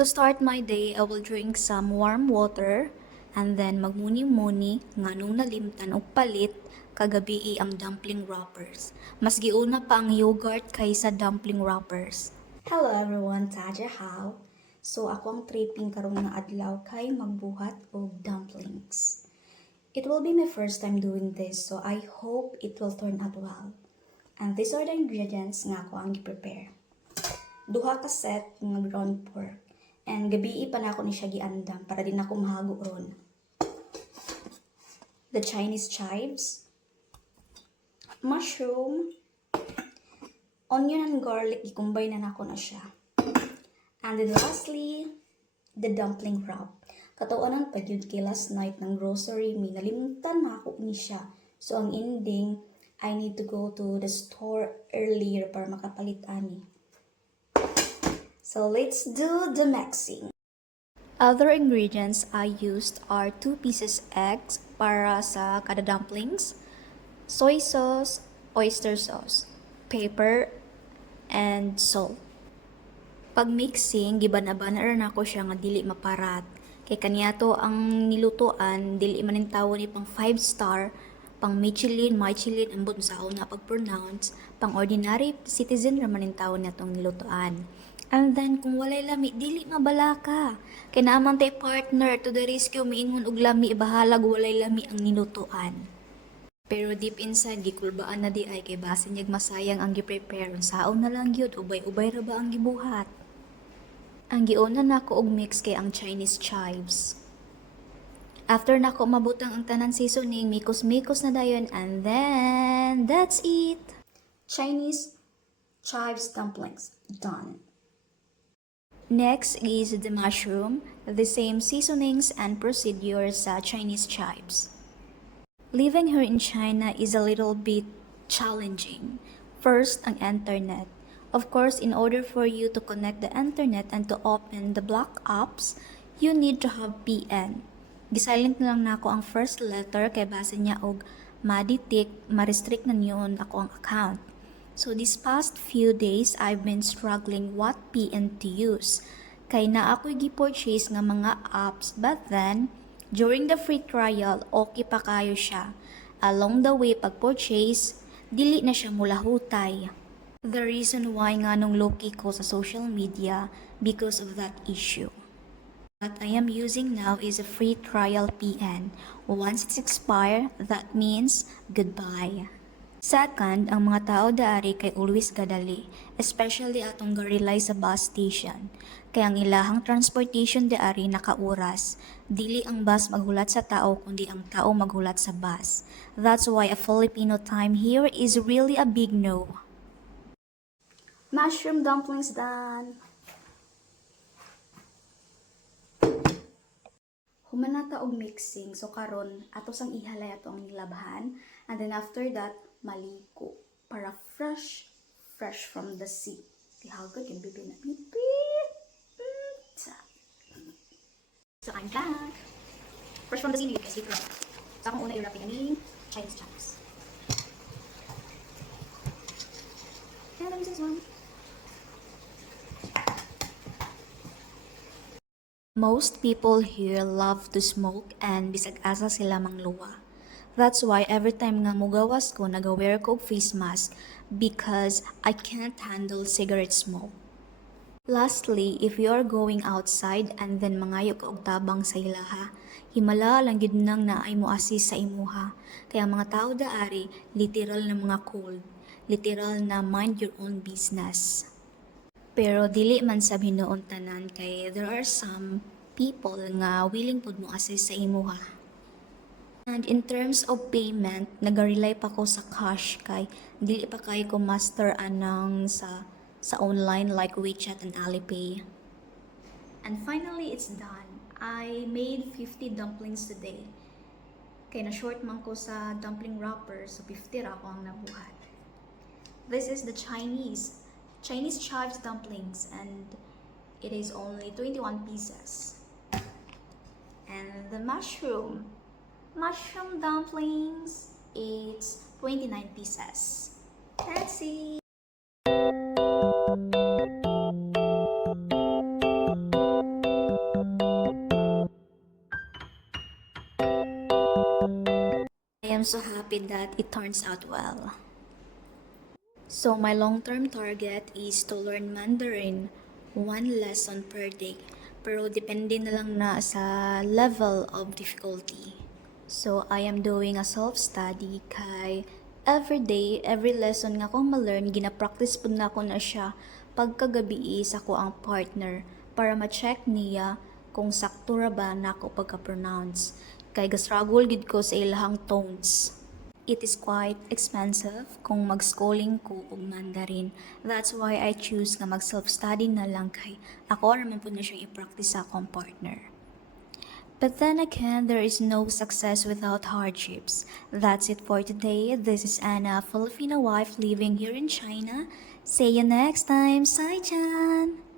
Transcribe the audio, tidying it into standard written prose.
To start my day, I will drink some warm water and then magmuni-muni nganong nalimtan og palit kagabi ang dumpling wrappers. Mas giuna pa ang yogurt kaysa dumpling wrappers. Hello everyone, Taja How. So ako ang tripping karong nga adlaw kay magbuhat og dumplings. It will be my first time doing this, so I hope it will turn out well. And these are the ingredients nga ako ang i-prepare. Duha ka set nga ground pork. And gabi pa na ako ni siya giandam para din ako mahago ron. The Chinese chives, mushroom, onion and garlic, i-combine na nako na siya. And then lastly, the dumpling wrap. Katawanan pa yun kay last night ng grocery me, nalimtan na ako ni siya. So ang ending, I need to go to the store earlier para makapalit ani. So let's do the mixing. Other ingredients I used are 2 pieces eggs para sa kada dumplings, soy sauce, oyster sauce, pepper, and salt. Pag mixing, gibana-bana rin ako siya nga dili maparat. Kay kaniya to ang nilutuan, dili maning tawon ni pang 5-star, pang Michelin, ambot sa na pag-pronounce, pang ordinary citizen ra maning tawon niya tong nilutuan. And then, kung walay lami, dili mabala ka. Kaya naman tay partner to the rescue, miingon og lami, bahalag walay lami ang nilutuan. Pero deep inside, gikulbaan na di ay kay base niyag masayang ang gi-prepare. Saon na lang yun, ubay-ubay ra ba ang gibuhat. Ang giuna nako og mix kay ang Chinese chives. After nako mabutang ang tanan seasoning, mikos-mikos na dayon, and then, that's it! Chinese chives dumplings, done. Next is the mushroom, the same seasonings and procedures sa Chinese chives. Living here in China is a little bit challenging. First, ang internet. Of course, in order for you to connect the internet and to open the black apps, you need to have PN. Gisilent na lang nako ang first letter kay base niya og ma-detect, ma-restrict na niyon ako ang account. So these past few days, I've been struggling what PN to use. Kay na ako'y gi-purchase nga mga apps, but then, during the free trial, okay pa kayo siya. Along the way, pag-purchase, dili na siya mulahutay. The reason why nga nung low-key ko sa social media, because of that issue. What I am using now is a free trial PN. Once it's expired, that means goodbye. Second, ang mga tao daari kay always gadali, especially atong garilay sa bus station. Kaya ang ilahang transportation daari nakauras. Dili ang bus maghulat sa tao kundi ang tao maghulat sa bus. That's why a Filipino time here is really a big no. Mushroom dumplings done. Humanata og mixing, so karon ato sang ihalay ato ang nilabhan, and then after that maliko para fresh from the sea. Tihagod yung bibi na pipi. So I'm back. Fresh from the sea niyo guys, dito. Sa akong una i-wrap yung Chinese chives. And then this one. Most people here love to smoke and bisag asa sila mangluwa. That's why every time nga mugawas ko, nag-wear ko og face mask because I can't handle cigarette smoke. Lastly, if you are going outside and then mangayo ka og tabang sa ilaha, himala lang gyud nang naay mo assist sa imuha. Kaya mga tao daari, literal na mga cold, literal na mind your own business. Pero dili man sa hinuon tanan kay there are some people nga willing pud mo assist sa imuha. And in terms of payment, nag-rely pa ko sa cash kay dili pa kay ko master anang sa online like WeChat and Alipay. And finally, it's done. I made 50 dumplings today. Kay na short man ko sa dumpling wrapper, so 50 ra ko ang nabuhat. This is the Chinese chives dumplings and it is only 21 pieces. And the mushroom dumplings, it's 29 pieces. That's it. happy that it turns out well. So my long-term target is to learn Mandarin, one lesson per day. Pero depende na lang na sa level of difficulty. So I am doing a self-study kay every day, every lesson nga akong ma-learn, gina-practice po na ako na siya pagkagabi sa ko ang partner para ma-check niya kung sakto ra ba na ako pagka-pronounce. Kay ga-struggle gid ko sa ilahang tones. It is quite expensive kung mag-schooling ko og Mandarin. That's why I choose nga mag-self-study na lang kay ako raman po na siya i-practice sa akong partner. But then again, there is no success without hardships. That's it for today. This is Anna, Filipino wife living here in China. See you next time. Sai-chan!